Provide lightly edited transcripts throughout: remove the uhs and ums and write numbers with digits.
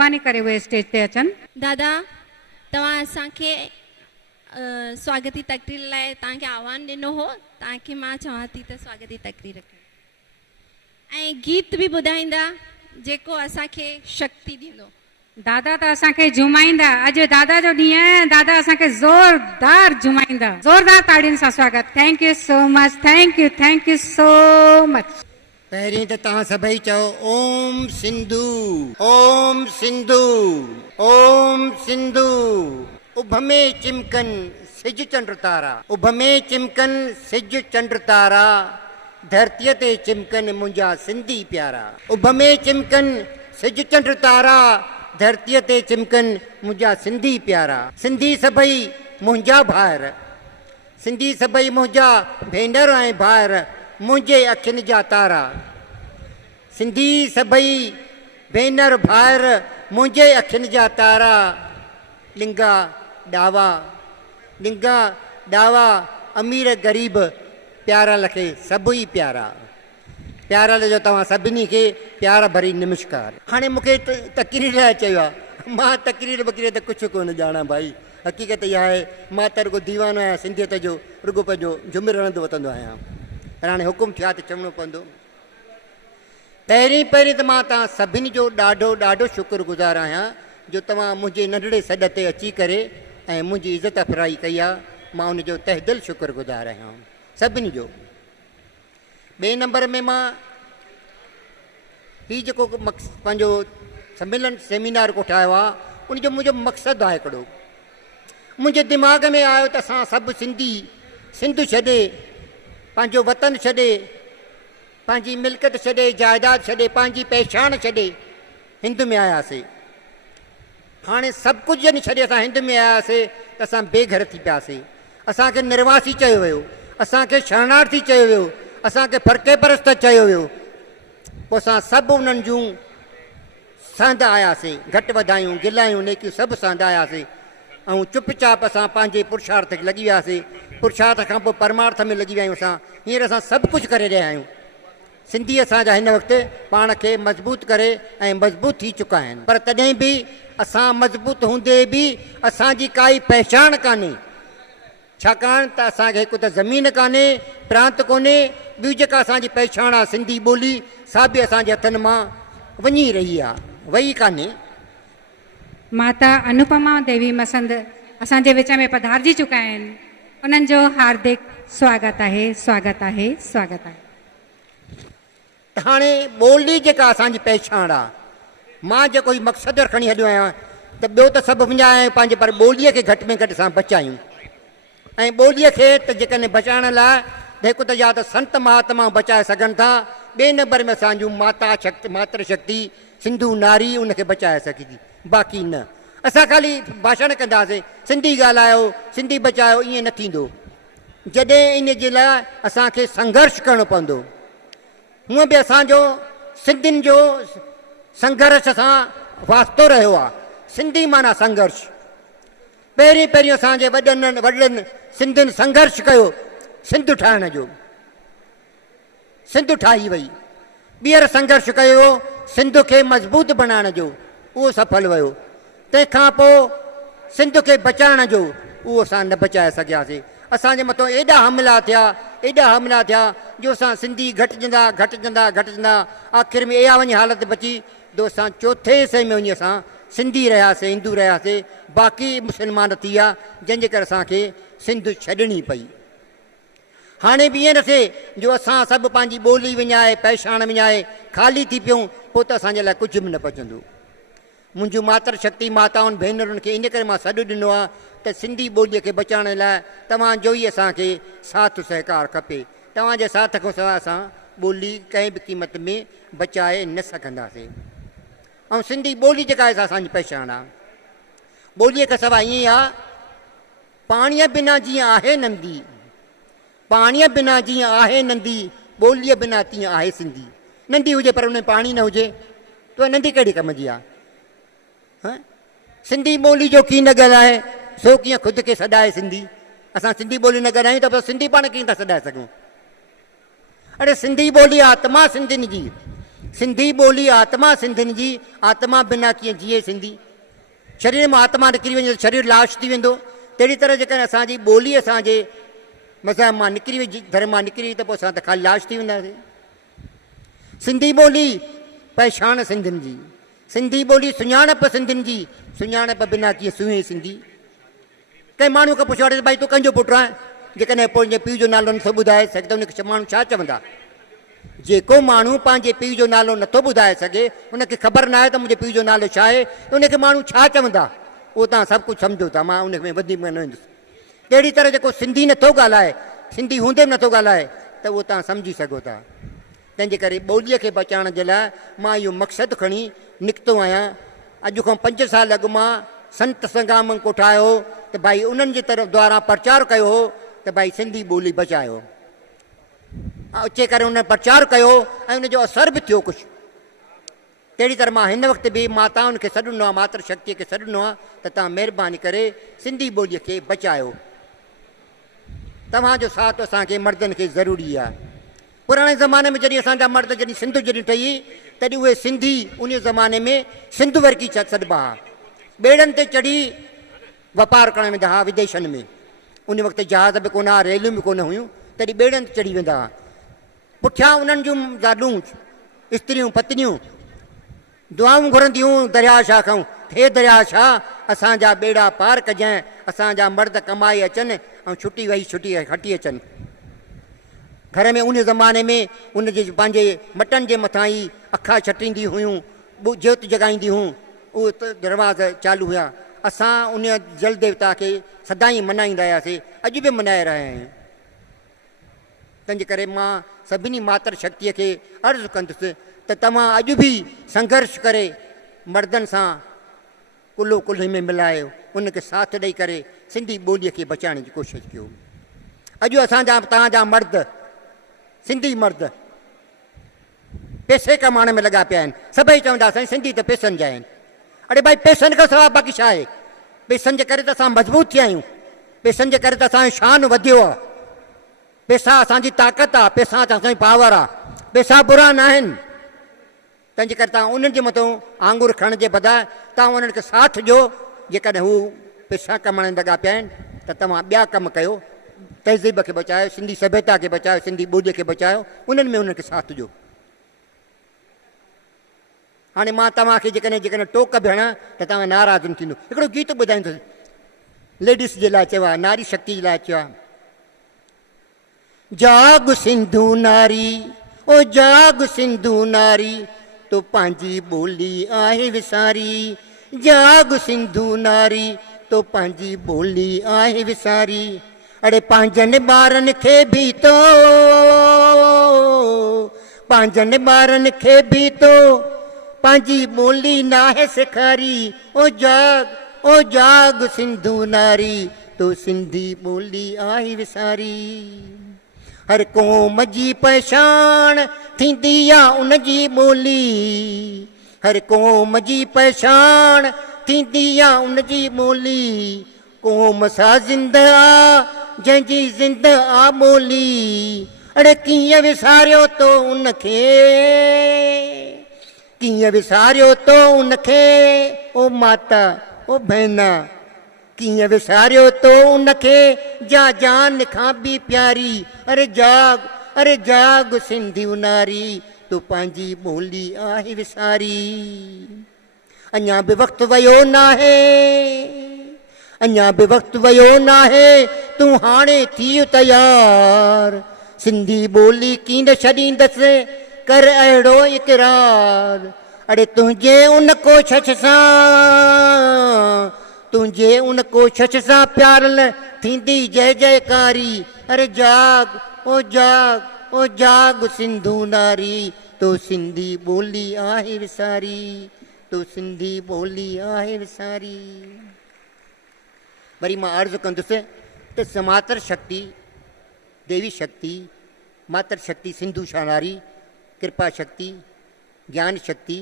महिरबानी करे उहे स्टेज ते अचनि। दादा तव्हां असांखे स्वागती तकरीर लाइ तव्हांखे आह्वान ॾिनो हो, तव्हांखे मां चवां थी त स्वागती तकरीर ऐं गीत बि ॿुधाईंदा जेको असांखे शक्ति ॾींदो। दादा त असांखे झुमाईंदा, अॼु दादा जो ॾींहुं आहे, दादा असांखे ज़ोरदार झुमाईंदा। ज़ोरदार ताड़ियुनि सां स्वागत। Thank you so much, thank you so much. पहिरीं त तव्हां सभई चओ ओम सिंधु, ओम सिंधु, ओम सिंधु। उभ में चिमकन सिज चंड तारा, उभ में चिमकन सिज चंड तारा, धरतीअ ते चिमकन मुंहिंजा सिंधी प्यारा। उभ में चिमकन सिज चंड तारा, धरतीअ ते चिमकन मुंहिंजा सिंधी प्यारा। सिंधी सभई मुंहिंजा भाइर, सिंधी सभई मुंहिंजा भेनर ऐं भाइर, मुंहिंजे अखियुनि जा तारा। सिंधी सभई भेनर भाइर, मुंहिंजे अखियुनि जा तारा। लिंगा ॾावा, लिंगा ॾावा, अमीर ग़रीब, प्यारा लखे सभु ई प्यारा। प्यारा जो तव्हां सभिनी खे प्यार भरी नमस्कार। हाणे मूंखे तकरीर लाइ चयो आहे, मां तकरीर बकरीर त कुझु कोन ॼाणा भाई। हक़ीक़त इहा आहे, मां त रुगो दीवानो आहियां सिंधियत जो, रुगो पंहिंजो झुमिर हणंदो वतंदो आहियां। पर हाणे हुकुम थिया त चवणो पवंदो। पहिरीं त मां तव्हां सभिनी जो ॾाढो ॾाढो शुक्रगुज़ार आहियां जो तव्हां मुंहिंजे नंढड़े सॾ ते अची करे ऐं मुंहिंजी इज़त अफ़राई कई आहे। मां उनजो तहदिल शुक्रगुज़ार आहियां सभिनी जो। ॿिए नंबर में मां हीउ जेको पंहिंजो सम्मेलन सेमिनार को ठाहियो आहे, उनजो मुंहिंजो मक़सदु आहे हिकिड़ो। मुंहिंजे दिमाग़ में आयो त असां सभु सिंधी सिंधु छॾे, पंहिंजो वतन छॾे, पंहिंजी मिल्कियत छॾे, जाइदाद छॾे, पंहिंजी पहचान छॾे हिंद में आयासीं। हाणे सभु कुझु जॾहिं छॾे असां हिंद में आयासीं त असां बेघर थी पियासीं। असांखे निर्वासी चयो वियो, असांखे शरणार्थी चयो वियो, असांखे फ़र्क़े परस्त चयो वियो। पोइ असां सभु उन्हनि जूं सहंद आयासीं, घटि वधायूं गिलायूं नेकियूं सभु सहंद आयासीं ऐं चुपचाप असां पंहिंजे पुरुषार्थ खे लॻी वियासीं। पुरुषार्थ खां पोइ परमार्थ में लॻी विया आहियूं। असां हींअर असां सभु कुझु करे रहिया आहियूं। सिंधी असांजा हिन वक़्तु पाण खे मज़बूत करे ऐं मज़बूत थी चुका आहिनि। पर तॾहिं बि असां मज़बूत हूंदे बि असांजी काई पहचान कान्हे, छाकाणि त असांखे हिकु त ज़मीन कान्हे, प्रांत कोन्हे, ॿी जेका असांजी पहचान आहे सिंधी ॿोली, सा बि असांजे हथनि मां वञी रही आहे, वई कान्हे। माता अनुपमा देवी मसंद असांजे विच में पधारजी चुका आहिनि। उन्हनि जो हार्दिक स्वागत आहे, स्वागत आहे, स्वागत आहे। हाणे ॿोली जेका असांजी पहचान आहे, मां जेको ई मक़सदु खणी हलियो आहियां त ॿियो त सभु मुंहिंजा आहे पंहिंजे, पर ॿोलीअ खे घटि में घटि असां बचायूं। ऐं ॿोलीअ खे त जेकॾहिं बचाइण लाइ हिकु त या त संत महात्मा बचाए सघनि था, ॿिए नंबर में असांजूं मातृ शक्ति सिंधू नारी उनखे बचाए सघे थी, बाक़ी न। असां ख़ाली भाषण कंदासीं, सिंधी ॻाल्हायो, सिंधी बचायो, ईअं न थींदो। जॾहिं इन जे लाइ असांखे संघर्ष करिणो पवंदो। हूअं बि असांजो सिंधियुनि जो संघर्ष सां वास्तो रहियो आहे। सिंधी माना संघर्ष। पहिरीं असांजे वॾनि सिंधियुनि संघर्ष कयो सिंध ठाहिण जो, सिंध ठाही वई। ॿीहर संघर्ष कयो सिंध खे मज़बूत बनाइण जो, उहो सफल वियो। तंहिंखां पोइ सिंध खे बचाइण जो, उहो असां न बचाए सघियासीं। असांजे मथां एॾा हमला थिया जो असां सिंधी घटिजंदा आख़िर में इहा वञी हालत बची जो असां चौथे हिसे में वञी असां सिंधी रहियासीं, हिंदू रहियासीं, बाक़ी मुस्लमान थी विया, जंहिंजे करे असांखे सिंध छॾणी पई। हाणे बि ईअं न थिए जो असां सभु पंहिंजी ॿोली विञाए, पहचान विञाए ख़ाली थी पियूं, पोइ त असांजे लाइ कुझु बि न बचंदो। मुंहिंजूं मातृ शक्ति माताउनि भेनरुनि खे इन करे मां सॾु ॾिनो आहे त सिंधी ॿोलीअ खे बचाइण लाइ तव्हांजो ई असांखे साथ सहकार खपे। तव्हांजे साथ खां सवाइ असां ॿोली कंहिं बि क़ीमत में बचाए न सघंदासीं। ऐं सिंधी ॿोली जेका आहे असांजी पहचान आहे। ॿोलीअ खां सवाइ ईअं आहे, पाणीअ बिना जीअं आहे नंदी, पाणीअ बिना जीअं आहे नंदी, ॿोलीअ बिना तीअं आहे सिंधी। नंदी हुजे पर हुन में पाणी न हुजे त नंदी कहिड़ी कम जी आहे? सिंधी ॿोली जो कीअं न ॻाल्हाए सो कीअं ख़ुदि खे सॾाए सिंधी। असां सिंधी ॿोली न ॻाल्हायूं त सिंधी पाण कीअं था सॾाए सघूं? अड़े सिंधी ॿोली आहे त मां सिंधियुनि जी, सिंधी ॿोली आत्मा सिंधियुनि जी, आत्मा बिना कीअं जीए सिंधी। शरीर मां आत्मा निकिरी वञे त शरीर लाश थी वेंदो। तहिड़ी तरह जेकॾहिं असांजी ॿोली असांजे मज़हब मां निकिरी वई, धर्म मां निकिरी वई, त पोइ असां त ख़ाली लाश थी वेंदासीं। सिंधी ॿोली पहचान सिंधियुनि जी, सिंधी ॿोली सुञाणप सिंधियुनि जी, सुञाणप बिना कीअं सुञे सिंधी। कंहिं माण्हू खां पुछो भाई तूं कंहिंजो पुटु आहे, जेकॾहिं पंहिंजे पीउ जो नालो नथो ॿुधाए सघे त उनखे माण्हू छा चवंदा। जेको माण्हू पंहिंजे पीउ जो नालो नथो ॿुधाए सघे, उनखे ख़बर न आहे त मुंहिंजे पीउ जो नालो छा आहे, त उनखे माण्हू छा चवंदा, उहो तव्हां सभु कुझु सम्झो था। मां उन में वधीक न वेंदुसि। अहिड़ी तरह जेको सिंधी नथो ॻाल्हाए, सिंधी हूंदे बि नथो ॻाल्हाए, त उहो तव्हां सम्झी सघो था। तंहिंजे करे ॿोलीअ खे बचाइण जे लाइ मां इहो मक़सदु खणी निकितो आहियां। अॼु खां 5 साल अॻु मां संत संगाम कोठायो त भाई उन्हनि जे तरफ़ द्वारा प्रचार कयो हो त भाई सिंधी ॿोली बचायो। अचे करे उन प्रचार कयो ऐं उनजो असर बि थियो कुझु। तहिड़ी तरह मां हिन वक़्तु बि माताउनि खे सॾु ॾिनो आहे, मातृ शक्तिअ खे सॾु ॾिनो आहे त तव्हां महिरबानी करे सिंधी ॿोलीअ खे बचायो। तव्हांजो साथ असांखे मर्दनि खे ज़रूरी आहे। पुराणे ज़माने में जॾहिं असांजा मर्द जॾहिं सिंध जॾहिं ठही तॾहिं उहे सिंधी उन ज़माने में सिंध वर्की सॾिबा हुआ। ॿेड़नि ते चढ़ी वापारु करणु वेंदा हुआ विदेशनि में। उन वक़्तु जहाज़ बि कोन हुआ, रेलियूं बि कोन हुयूं, तॾहिं ॿेड़नि ते चढ़ी वेंदा हुआ। पुठियां उन्हनि जूं ज़ालूं स्त्रियूं पत्नियूं दुआऊं घुरंदियूं दरिया शाह खां, हे दरिया शाह असांजा ॿेड़ा पार कजांइ, असांजा मर्द कमाए अचनि ऐं छुटी वेही छुटी हटी अचनि। घर में उन ज़माने में उन जे पंहिंजे मटनि जे मथां ई अखा छटींदी हुयूं, ज्योत जॻाईंदी हुयूं, उहे दरवाज़ा चालू हुआ। असां उन जल देवता खे सदाईं मल्हाईंदा हुआसीं, अॼु बि मल्हाए रहिया आहियूं। तंहिंजे करे मां सभिनी मातृ शक्तिअ खे अर्ज़ु कंदुसि त तव्हां अॼु बि संघर्ष करे मर्दनि सां कुल्हो कुल्हे में मिलायो, उनखे साथ ॾेई करे सिंधी ॿोलीअ खे बचाइण जी कोशिशि कयो। अॼु असांजा तव्हांजा मर्द, सिंधी मर्द पैसे कमाइण में लॻा पिया आहिनि। सभई चवंदा असां सिंधी त पैसनि जा आहिनि। अड़े भाई पैसनि खां सवाइ बाक़ी छा आहे? पैसनि जे करे त असां मज़बूत थिया आहियूं, पैसनि जे करे त असांजो शान वधियो आहे। पैसा असांजी ताक़त आहे, पैसा असांजी पावर आहे, पैसा बुरा न आहिनि। तंहिंजे करे तव्हां उन्हनि जे मथां आंगुर खणण जे बजाए तव्हां उन्हनि खे साथ ॾियो। जेकॾहिं हू पैसा कमाइण लॻा पिया आहिनि त तव्हां ॿिया कम कयो, तहज़ीब खे बचायो, सिंधी सभ्यता खे बचायो, सिंधी ॿोलीअ खे बचायो, उन्हनि में उन्हनि खे साथ ॾियो। हाणे मां तव्हांखे जेकॾहिं टोक बि हणां त तव्हां नाराज़ न थींदो। हिकिड़ो गीत ॿुधाईंदुसि, लेडीस जे लाइ चयो आहे, नारी शक्ति जे लाइ चयो आहे। जाग सिंधू नारी, ओ जाग सिंधू नारी, तो पंहिंजी ॿोली आहे विसारी। जाग सिंधू नारी, तो पंहिंजी ॿोली आहे विसारी। अड़े पंहिंजनि ॿारनि खे बि तो, पंहिंजनि ॿारनि खे बि तो पंहिंजी ॿोली नाहे सेखारी। ओ जाग सिंधू नारी, तो सिंधी ॿोली आहे विसारी। हर क़ौम जी पहचान थींदी आहे उन जी ॿोली, हर क़ौम जी पहचान थींदी आहे उन जी ॿोली। क़ौम सां ज़िंद आहे जंहिंजी ज़िंद आहे ॿोली। अड़े कीअं विसारियो तो उनखे, कीअं विसारियो तो उनखे, ओ माता ओ भेण, कीअं विसारियो तो उनखे जा जान खां बि प्यारी। अरे जाग सिंधी नारी, तूं पंहिंजी ॿोली आहे विसारी। अञा बि वक़्तु वियो नाहे, अञा बि वक़्तु वियो नाहे, तूं हाणे थी तयार। सिंधी ॿोली कीन छॾींदसि, कर अहिड़ो इक़रार। अड़े तुंहिंजे उन कोशिश सां, तुंहिंजे उन कोशिश सां प्यारल थींदी जय जयकारी। अरे जाग ओ जाग सिंधू नारी, तो सिंधी ॿोली आहे विसारी, तो सिंधी ॿोली आहे विसारी। वरी मां अर्ज़ु कंदुसि त मातृ शक्ति, देवी शक्ति, मातृ शक्ति, सिंधू नारी, कृपा शक्ति, ज्ञान शक्ति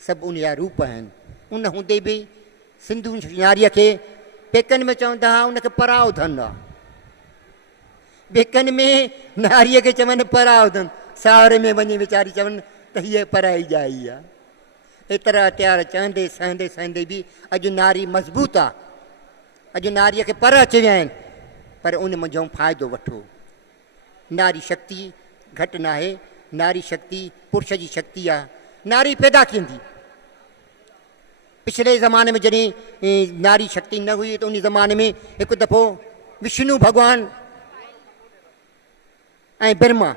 सभु उन जा रूप आहिनि। उन हूंदे बि सिंधू नारीअ खे पेकनि में चवंदा हुआ उनखे पराव धन आहे। पेकनि में नारीअ खे चवनि पराव धन, सावरे में वञी वीचारी चवनि त हीअ पराई जाई आहे। एतिरा हथियार चवंदे सहंदे सहंदे बि अॼु नारी मज़बूत आहे। अॼु नारीअ खे पर अची विया आहिनि, पर उन मुंहिंजो फ़ाइदो वठो। नारी शक्ति घटि न आहे, नारी शक्ति पुरुष जी शक्ति आहे। नारी पैदा थींदी। पिछले ज़माने में जॾहिं नारी शक्ति न हुई त उन ज़माने में हिकु दफ़ो विष्णु भॻवानु ऐं ब्रह्मा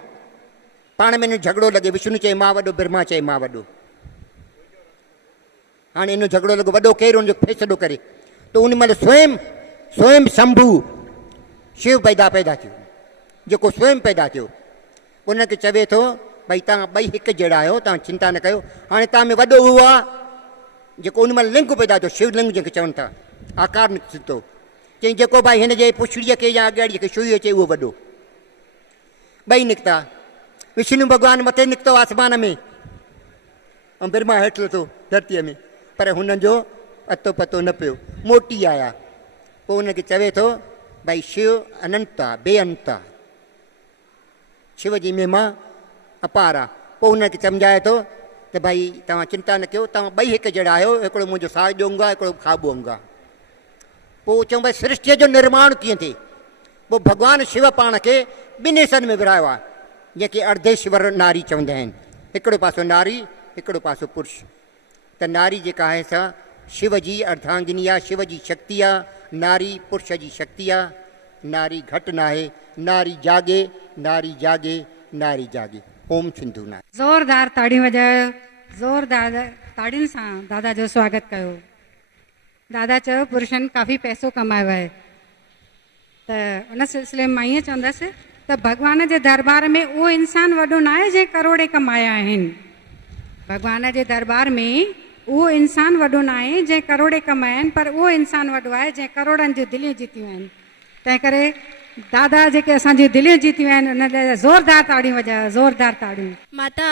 पाण में इन झगड़ो लॻे। विष्णु चए मां वॾो, ब्रह्मा चए मां वॾो। हाणे इन झगड़ो लॻो, वॾो केरु हुनजो फ़ैसिलो करे। त उन महिल स्वयं शंभू शिव पैदा थियो, जेको स्वयं पैदा थियो। उनखे चवे थो भई तव्हां ॿई हिकु जहिड़ा आहियो, तव्हां चिंता न कयो। हाणे तव्हां में वॾो उहो आहे जेको उन महिल लिंग पैदा थियो, शिवलिंग जंहिंखे चवनि था, आकार निकितो। चई जेको भाई हिन जे पुछड़ीअ खे या अॻियाड़ीअ खे छुई अचे उहो वॾो। ॿई निकिता। विष्णु भॻवानु मथे निकितो आसमान में ऐं ब्रह्मा हेठि लथो धरतीअ में, पर हुननि जो अतो पतो न पियो। मोटी आया। पोइ हुनखे चवे थो भई शिव अनंत आहे, बेअंत आहे, शिव जी महिमा अपार आहे। पोइ हुनखे सम्झाए थो त भई तव्हां चिंता न कयो, तव्हां ॿई हिकु जहिड़ा आहियो। हिकिड़ो मुंहिंजो साॼो अंग आहे, हिकिड़ो खाॿो अंग आहे। पोइ चऊं भई सृष्टिअ जो निर्माण कीअं थिए। पोइ भॻवानु शिव पाण खे ॿिनि हिसनि में विरायो आहे, जंहिंखे अर्धेश्वर नारी चवंदा आहिनि। हिकिड़ो पासो नारी, हिकिड़ो पासो पुरुष। त नारी जेका आहे सा शिव जी अर्धांगिनी आहे, शिव जी शक्ति आहे। नारी पुरुष जी शक्ति आहे। नारी घटि न आहे। नारी जागे, नारी जागे, नारी जागे। ओम सिंधु नारी। ज़ोरदार ताड़ी वॼायो, ज़ोरदार ताड़ियुनि सां दादा जो स्वागत कयो। दादा चयो पुरुषनि काफ़ी पैसो कमायो आहे, त उन सिलसिले में मां ईअं चवंदसि त भॻवान जे दरबार में उहो इंसान वॾो न आहे जंहिं करोड़े कमाया आहिनि। भॻवान जे दरबार में उहो इंसान वॾो न आहे जंहिं करोड़े कमाया आहिनि, पर उहो इंसान वॾो आहे जंहिं करोड़नि जूं दिलियूं जीतियूं आहिनि। तंहिं करे दादा जेके असांजी दिलियूं जीतियूं आहिनि उन लाइ ज़ोरदार ताड़ियूं वॼायो, ज़ोरदार ताड़ियूं। माता